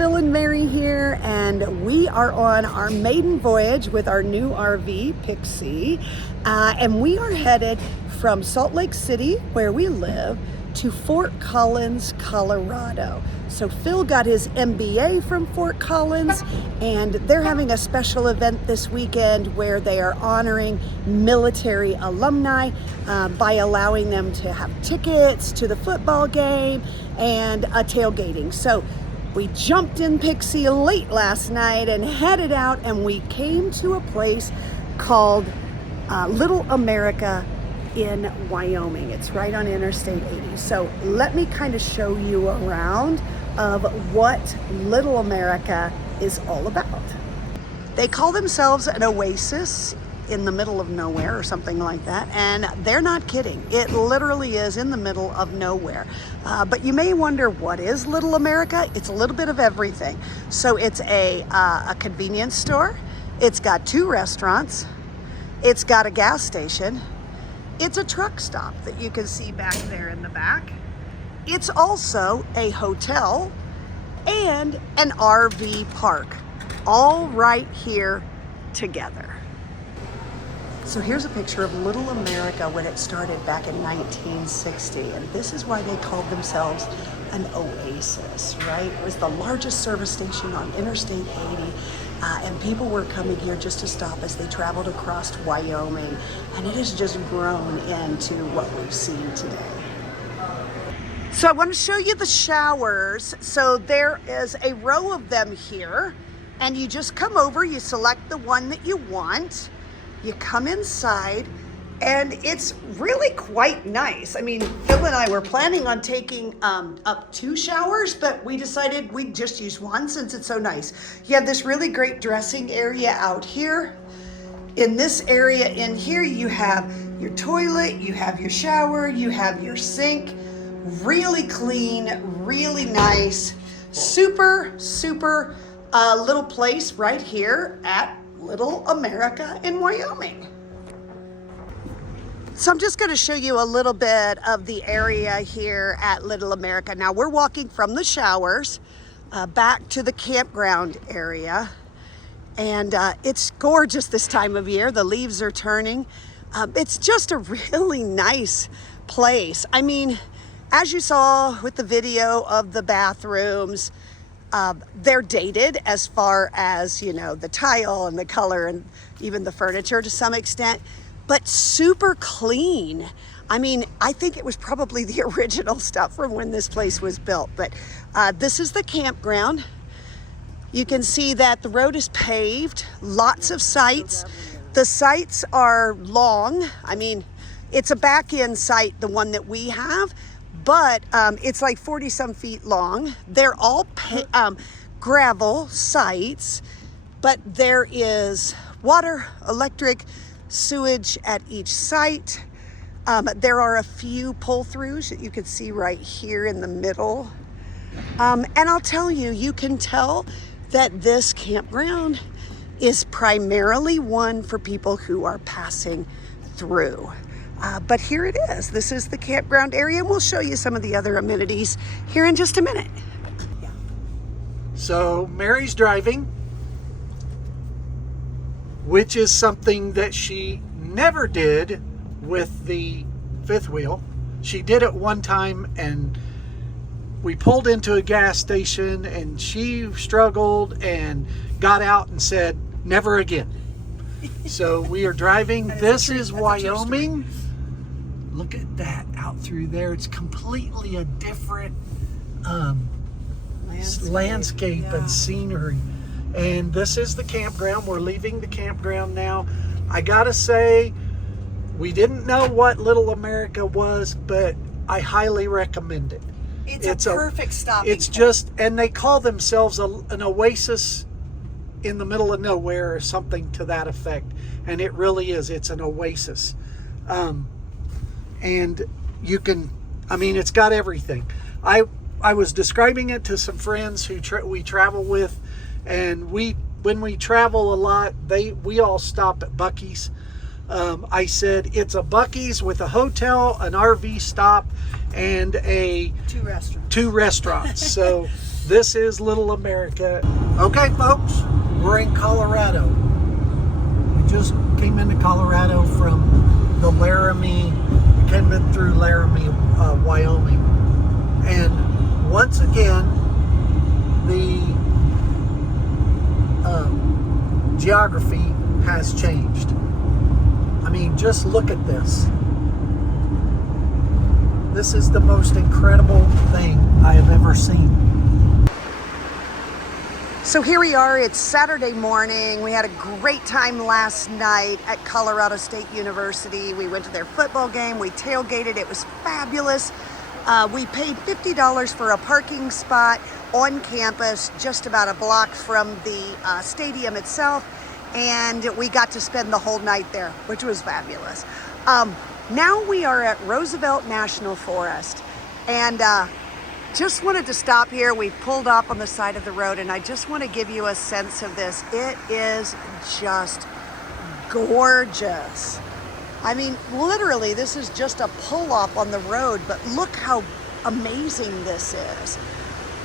Phil and Mary here, and we are on our maiden voyage with our new RV, Pixie, and we are headed from Salt Lake City, where we live, to Fort Collins, Colorado. So Phil got his MBA from Fort Collins, and they're having a special event this weekend where they are honoring military alumni by allowing them to have tickets to the football game and a tailgating. So we jumped in Pixie late last night and headed out, and we came to a place called Little America in Wyoming. It's right on Interstate 80. So let me kind of show you around of what Little America is all about. They call themselves an oasis in the middle of nowhere or something like that, and they're not kidding. It literally is in the middle of nowhere. But you may wonder, what is Little America? It's a little bit of everything. So it's a convenience store, it's got 2 restaurants, it's got a gas station, it's a truck stop that you can see back there in the back. It's also a hotel and an RV park, all right here together. So here's a picture of Little America when it started back in 1960, and this is why they called themselves an oasis, right? It was the largest service station on Interstate 80, and people were coming here just to stop as they traveled across Wyoming, and it has just grown into what we've seen today. So I want to show you the showers. So there is a row of them here, and you just come over, you select the one that you want, you come inside, and it's really quite nice. I mean, Phil and I were planning on taking up 2 showers, but we decided we'd just use one since it's so nice. You have this really great dressing area out here. In this area in here, you have your toilet, you have your shower, you have your sink. Really clean, really nice, super little place right here at Little America in Wyoming. So I'm just going to show you a little bit of the area here at Little America. Now we're walking from the showers back to the campground area, and it's gorgeous this time of year. The leaves are turning. It's just a really nice place. I mean, as you saw with the video of the bathrooms, they're dated as far as, you know, the tile and the color and even the furniture to some extent, but super clean. I mean, I think it was probably the original stuff from when this place was built, but this is the campground. You can see that the road is paved, lots of sites. The sites are long. I mean, it's a back-end site, the one that we have, but it's like 40 some feet long. They're all gravel sites, but there is water, electric, sewage at each site. There are a few pull-throughs that you can see right here in the middle. And I'll tell you, you can tell that this campground is primarily one for people who are passing through. But here it is. This is the campground area, and we'll show you some of the other amenities here in just a minute. Yeah. So Mary's driving, which is something that she never did with the 5th wheel. She did it one time, and we pulled into a gas station, and she struggled and got out and said, never again. So we are driving. This is Wyoming. Look at that out through there. It's completely a different landscape yeah. and scenery. And this is the campground. We're leaving the campground now. I gotta say, we didn't know what Little America was, but I highly recommend it. It's a perfect stopping It's point. just, and they call themselves an oasis in the middle of nowhere or something to that effect. And it really is. It's an oasis. And you can, I mean, it's got everything. I was describing it to some friends who we travel with, and when we travel a lot, we all stop at Buc-ee's. I said it's a Buc-ee's with a hotel, an RV stop, and two restaurants. So This is Little America. Okay, folks, we're in Colorado. We just came into Colorado from the Laramie. We came in through Laramie, Wyoming. And once again, the geography has changed. I mean, just look at this. This is the most incredible thing I have ever seen. So here we are, it's Saturday morning. We had a great time last night at Colorado State University. We went to their football game, we tailgated, it was fabulous. We paid $50 for a parking spot on campus, just about a block from the stadium itself, and we got to spend the whole night there, which was fabulous. Now we are at Roosevelt National Forest, and just wanted to stop here. We pulled up on the side of the road, and I just want to give you a sense of this. It is just gorgeous. I mean, literally, this is just a pull-up on the road, but look how amazing this is.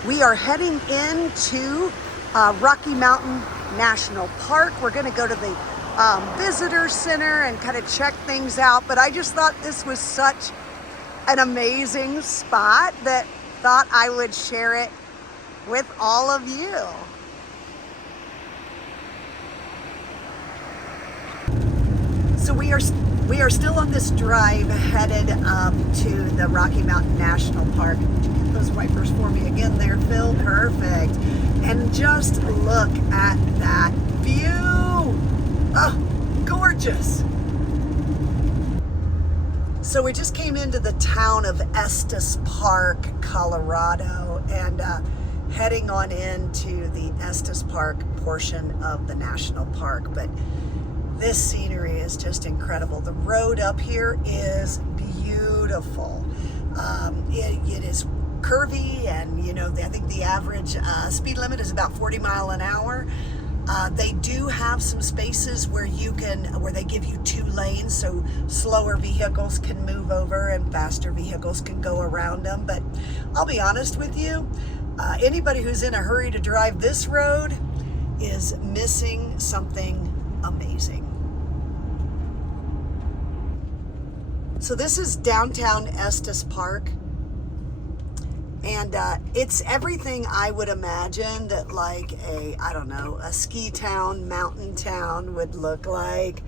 We are heading into Rocky Mountain National Park. We're going to go to the visitor center and kind of check things out, but I just thought this was such an amazing spot that thought I would share it with all of you. So we are still on this drive headed to the Rocky Mountain National Park. Get those wipers for me again there, Phil. Perfect. And just look at that view. Oh, gorgeous. So we just came into the town of Estes Park, Colorado, and heading on into the Estes Park portion of the national park. But this scenery is just incredible. The road up here is beautiful. It is curvy, and I think the average speed limit is about 40 miles an hour. They do have some spaces where they give you 2 lanes, so slower vehicles can move over and faster vehicles can go around them. But I'll be honest with you, anybody who's in a hurry to drive this road is missing something amazing. So this is downtown Estes Park. And it's everything I would imagine that like a ski town, mountain town would look like.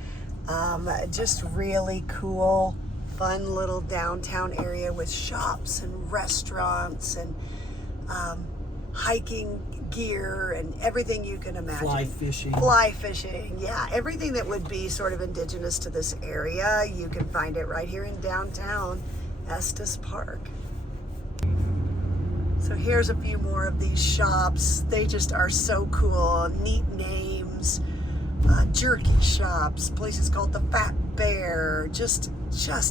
Just really cool, fun little downtown area with shops and restaurants and hiking gear and everything you can imagine. Fly fishing, yeah. Everything that would be sort of indigenous to this area, you can find it right here in downtown Estes Park. So here's a few more of these shops. They just are so cool. Neat names. Jerky shops. Places called the Fat Bear. Just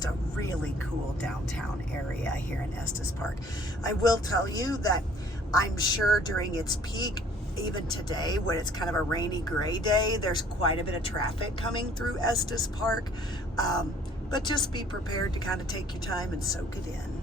a really cool downtown area here in Estes Park. I will tell you that I'm sure during its peak, even today when it's kind of a rainy gray day, there's quite a bit of traffic coming through Estes Park. But just be prepared to kind of take your time and soak it in.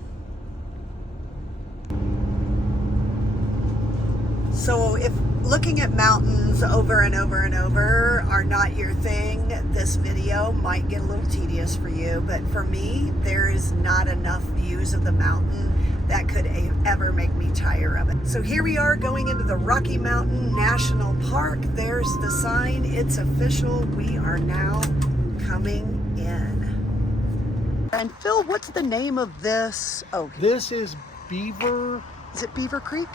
So if looking at mountains over and over and over are not your thing, this video might get a little tedious for you. But for me, there is not enough views of the mountain that could ever make me tire of it. So here we are going into the Rocky Mountain National Park. There's the sign. It's official. We are now coming in. And Phil, what's the name of this? Oh, This is Beaver. Is it Beaver Creek?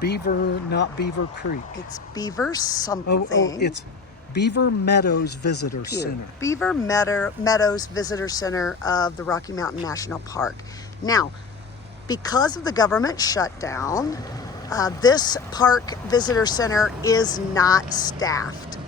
Beaver, not Beaver Creek. It's Beaver something. Oh, it's Beaver Meadows Visitor Center. Beaver Meadows Visitor Center of the Rocky Mountain National Park. Now, because of the government shutdown, this park visitor center is not staffed.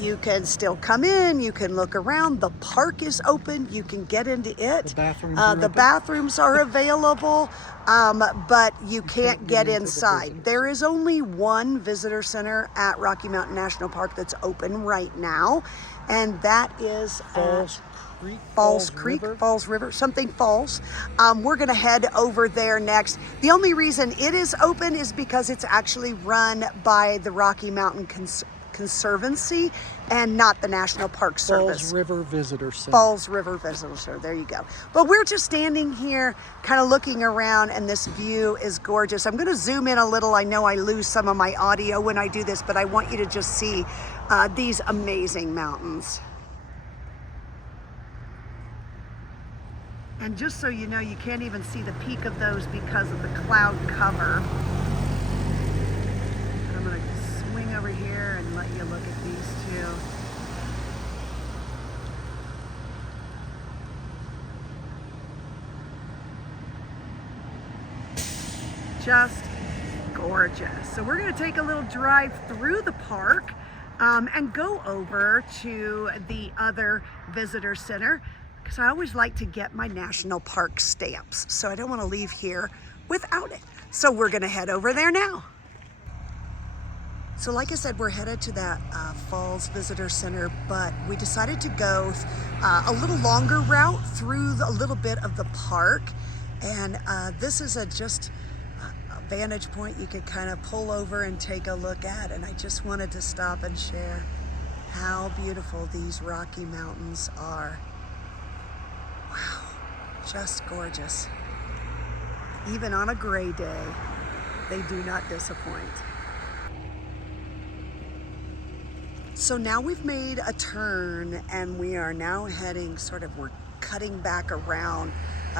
You can still come in, you can look around. The park is open, you can get into it. The bathrooms are the open. bathrooms are available, but you can't get inside. There is only one visitor center at Rocky Mountain National Park that's open right now, and that is Falls River, something Falls. We're gonna head over there next. The only reason it is open is because it's actually run by the Rocky Mountain Conservancy and not the National Park Service. Falls River Visitor Center. Falls River Visitor Center, there you go. But we're just standing here kind of looking around, and this view is gorgeous. I'm gonna zoom in a little. I know I lose some of my audio when I do this, but I want you to just see these amazing mountains. And just so you know, you can't even see the peak of those because of the cloud cover. I'm gonna swing over here and let you look at these two. Just gorgeous. So we're gonna take a little drive through the park and go over to the other visitor center, because I always like to get my national park stamps. So I don't want to leave here without it. So we're gonna head over there now. So like I said, we're headed to that Falls Visitor Center, but we decided to go a little longer route through a little bit of the park. And this is just a vantage point you could kind of pull over and take a look at. And I just wanted to stop and share how beautiful these Rocky Mountains are. Wow, just gorgeous. Even on a gray day, they do not disappoint. So now we've made a turn and we are now heading we're cutting back around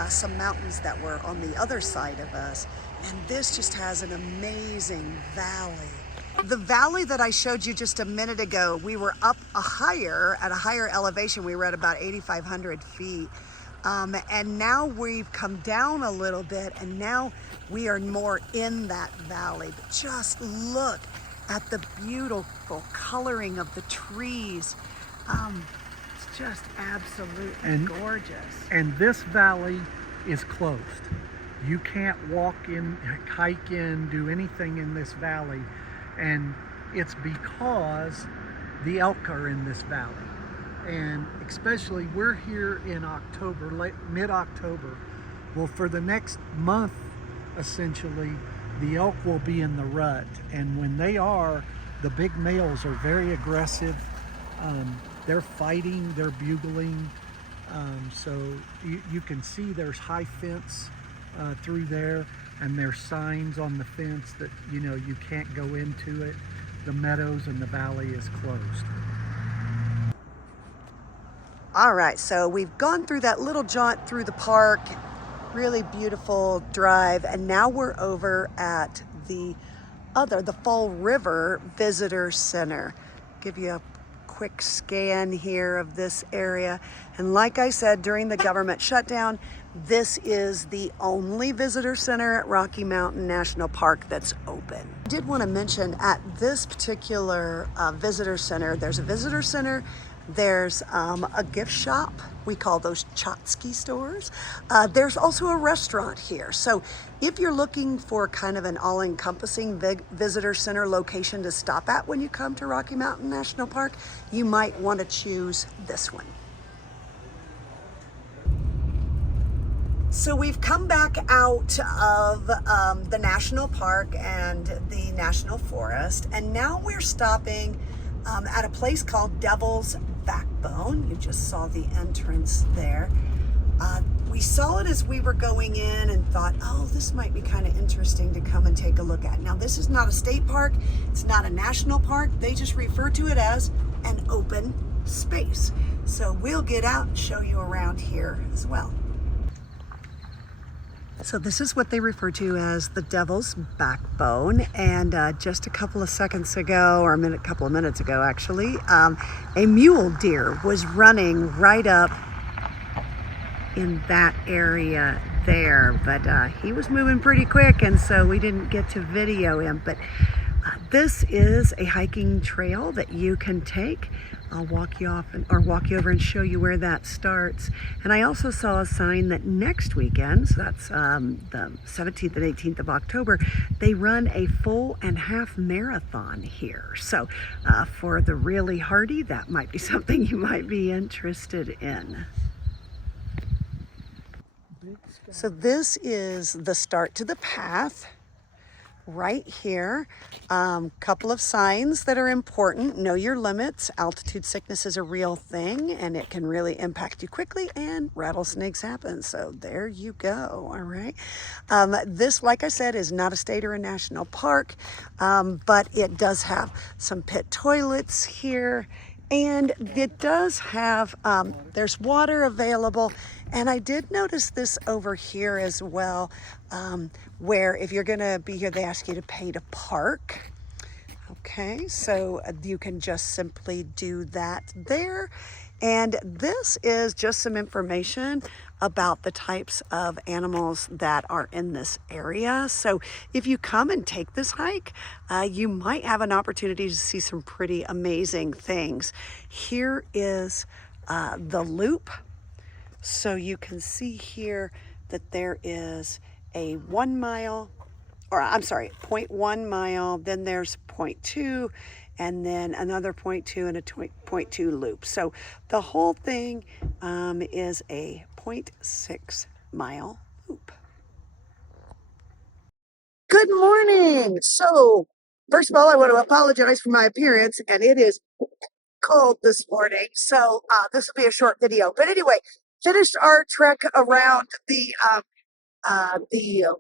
some mountains that were on the other side of us. And this just has an amazing valley. The valley that I showed you just a minute ago, we were up at a higher elevation. We were at about 8,500 feet. And now we've come down a little bit, and now we are more in that valley. But just look at the beautiful coloring of the trees. It's just absolutely gorgeous. And this valley is closed. You can't walk in, hike in, do anything in this valley. And it's because the elk are in this valley. And especially we're here in October, mid-October. Well, for the next month, essentially, the elk will be in the rut. And when they are, the big males are very aggressive. They're fighting, they're bugling. So you can see there's high fence through there, and there's signs on the fence that, you can't go into it. The meadows and the valley is closed. All right, so we've gone through that little jaunt through the park, really beautiful drive, and now we're over at the Fall River Visitor Center. Give you a quick scan here of this area. And like I said, during the government shutdown, this is the only visitor center at Rocky Mountain National Park that's open. I did want to mention at this particular visitor center, there's a visitor center, there's a gift shop. We call those Chotsky stores. There's also a restaurant here. So if you're looking for kind of an all-encompassing visitor center location to stop at when you come to Rocky Mountain National Park, you might want to choose this one. So we've come back out of the national park and the national forest, and now we're stopping at a place called Devil's Backbone. You just saw the entrance there. We saw it as we were going in and thought, oh, this might be kind of interesting to come and take a look at. Now, this is not a state park. It's not a national park. They just refer to it as an open space. So we'll get out and show you around here as well. So this is what they refer to as the Devil's Backbone. And just a couple of seconds ago, or a couple of minutes ago actually, a mule deer was running right up in that area there. But he was moving pretty quick, and so we didn't get to video him. But This is a hiking trail that you can take. I'll walk you off or walk you over and show you where that starts. And I also saw a sign that next weekend, so that's the 17th and 18th of October, they run a full and half marathon here. So for the really hardy, that might be something you might be interested in. So this is the start to the path. Right here, couple of signs that are important. Know your limits. Altitude sickness is a real thing and it can really impact you quickly, and rattlesnakes happen. So there you go. All right. This, like I said, is not a state or a national park, but it does have some pit toilets here. And it does have, there's water available. And I did notice this over here as well, where if you're going to be here, they ask you to pay to park. Okay, so you can just simply do that there. And this is just some information about the types of animals that are in this area. So if you come and take this hike, you might have an opportunity to see some pretty amazing things. Here is the loop. So you can see here that there is a 1 mile, or I'm sorry, 0.1 mile, then there's 0.2, and then another 0.2 and a 0.2 loop. So the whole thing is a 0.6 mile loop. Good morning. So first of all, I want to apologize for my appearance, and it is cold this morning. So this will be a short video. But anyway, finished our trek around the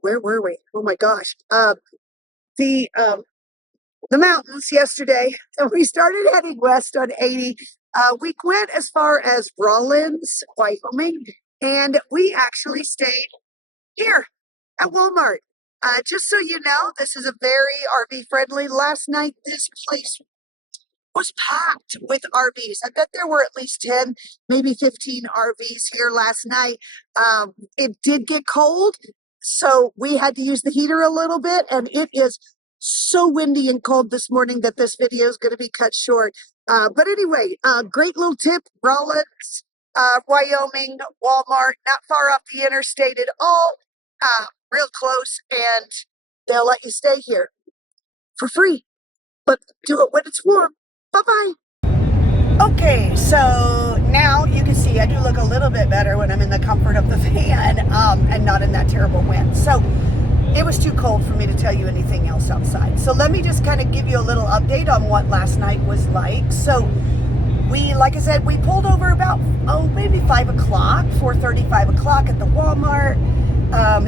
where were we? Oh my gosh. The mountains yesterday. So we started heading west on 80. We went as far as Rawlins, Wyoming, and we actually stayed here at Walmart. Just so you know, this is a very RV friendly. Last night, this place was packed with RVs. I bet there were at least 10, maybe 15 RVs here last night. It did get cold, so we had to use the heater a little bit, and it is so windy and cold this morning that this video is going to be cut short. But anyway, great little tip, Rollins, Wyoming, Walmart, not far off the interstate at all, real close, and they'll let you stay here for free, but do it when it's warm. Bye-bye. Okay, so now you can see I do look a little bit better when I'm in the comfort of the van and not in that terrible wind. So it was too cold for me to tell you anything else outside. So let me just kind of give you a little update on what last night was like. So we, like I said, we pulled over about, maybe 5 o'clock, 4:30, 5 o'clock at the Walmart.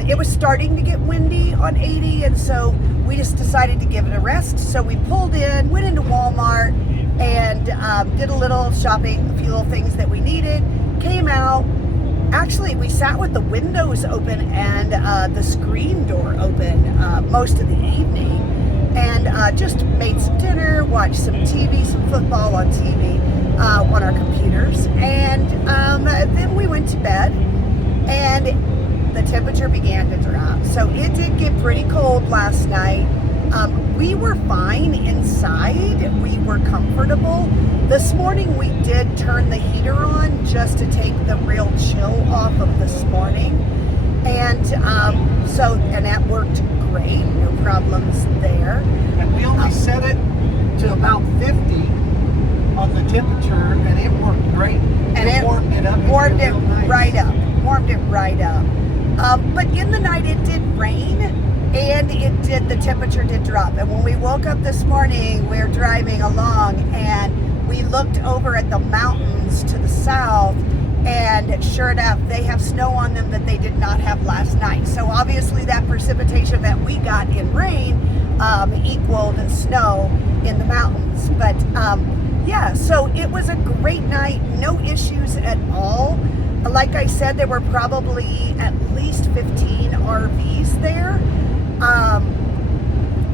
It was starting to get windy on 80, and so we just decided to give it a rest. So we pulled in, went into Walmart, and did a little shopping, a few little things that we needed, came out. Actually, we sat with the windows open and the screen door open most of the evening, and just made some dinner, watched some TV, some football on TV on our computers, and then we went to bed, and the temperature began to drop. So it did get pretty cold last night. We were fine inside. We were comfortable. This morning we did turn the heater on just to take the real chill off of this morning. And and that worked great. No problems there. And we only set it to about 50 on the temperature, and it worked great. And it warmed it up. Warmed it right up. But in the night it did rain, and the temperature did drop. And when we woke up this morning, we were driving along and we looked over at the mountains to the south, and sure enough, they have snow on them that they did not have last night. So obviously that precipitation that we got in rain equaled snow in the mountains. But yeah, so it was a great night, no issues at all. Like I said, there were probably at least 15 RVs there.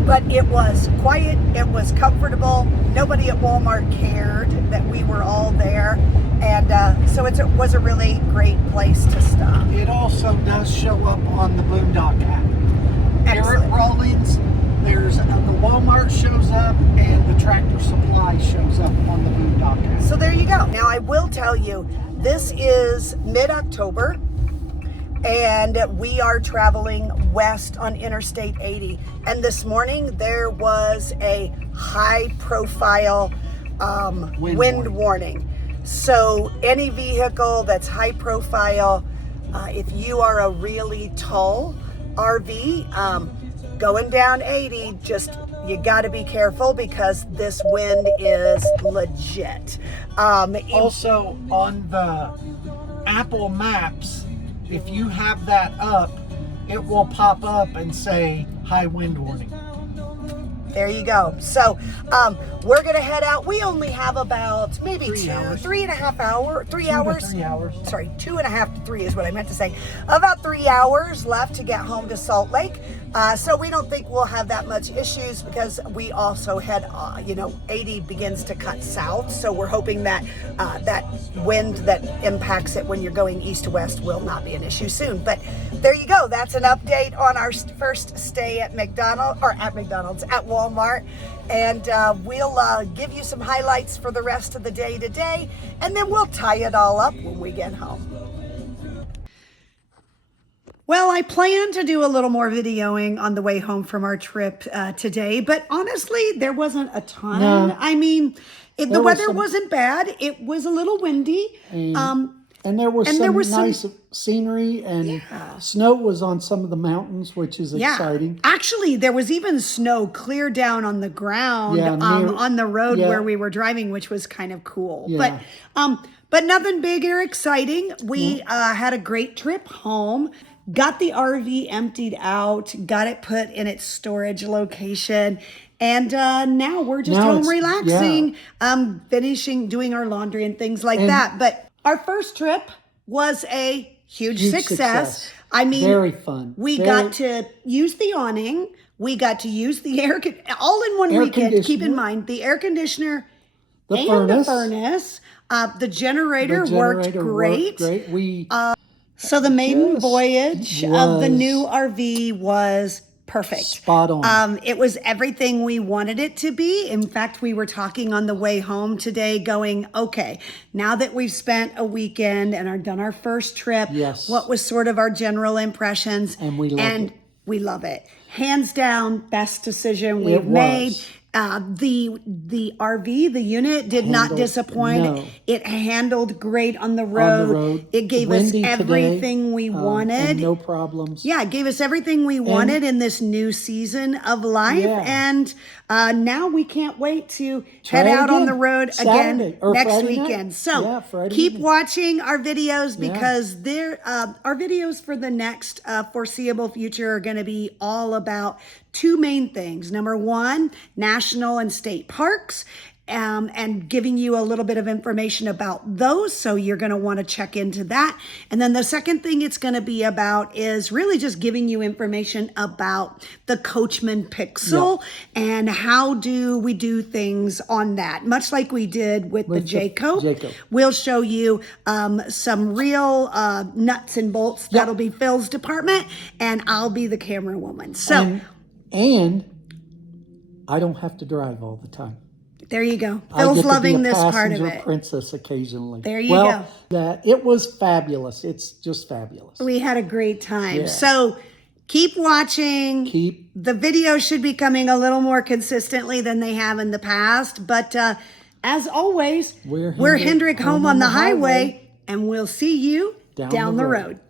But it was quiet, it was comfortable. Nobody at Walmart cared that we were all there. And so it was a really great place to stop. It also does show up on the Boondock app. Here at Rawlins, there's the Walmart shows up and the Tractor Supply shows up on the boondock. So there you go. Now I will tell you, this is mid-October, and we are traveling west on Interstate 80. And this morning there was a high-profile wind warning. So any vehicle that's high-profile, if you are a really tall RV, going down 80, you got to be careful because this wind is legit. Also, on the Apple Maps, if you have that up, it will pop up and say high wind warning. There you go. So we're going to head out. We only have about maybe 3 hours. 3 hours. Sorry, 2.5 to 3 is what I meant to say. About 3 hours left to get home to Salt Lake. So we don't think we'll have that much issues because we also had, 80 begins to cut south. So we're hoping that that wind that impacts it when you're going east to west will not be an issue soon. But there you go. That's an update on our first stay at at Walmart. And we'll give you some highlights for the rest of the day today. And then we'll tie it all up when we get home. Well, I plan to do a little more videoing on the way home from our trip today, but honestly, there wasn't a ton. No. I mean, the weather wasn't bad. It was a little windy. And there was some nice scenery, and snow was on some of the mountains, which is exciting. Actually, there was even snow clear down on the ground on the road where we were driving, which was kind of cool. Yeah. But nothing big or exciting. We had a great trip home. Got the RV emptied out, got it put in its storage location, and now we're just home relaxing, finishing doing our laundry and things like that. But our first trip was a huge success. I mean, very fun. We got to use the awning. We got to use the all in one weekend. Keep in mind, the air conditioner the furnace. The generator worked great. So the maiden voyage of the new RV was perfect. Spot on. It was everything we wanted it to be. In fact, we were talking on the way home today going, okay, now that we've spent a weekend and are done our first trip, what was sort of our general impressions? And we love it. Hands down, best decision we've made. The RV, the unit did not disappoint. No. It handled great on the road. It gave us everything we wanted. And no problems. Yeah, it gave us everything we wanted in this new season of life. And now we can't wait to head out on the road again next weekend. So keep watching our videos because our videos for the next foreseeable future are going to be all about two main things. Number one, national and state parks, and giving you a little bit of information about those. So you're going to want to check into that. And then the second thing it's going to be about is really just giving you information about the Coachman Pixel and how do we do things on that, much like we did with the Jayco. We'll show you some real nuts and bolts. That'll be Phil's department, and I'll be the camera woman. So. And I don't have to drive all the time. There you go. Phil's loving this part of it. Princess occasionally. There you go. It was fabulous. It's just fabulous. We had a great time. Yeah. So keep watching. The videos should be coming a little more consistently than they have in the past. But as always, we're Hendrick home on the highway, and we'll see you down the road.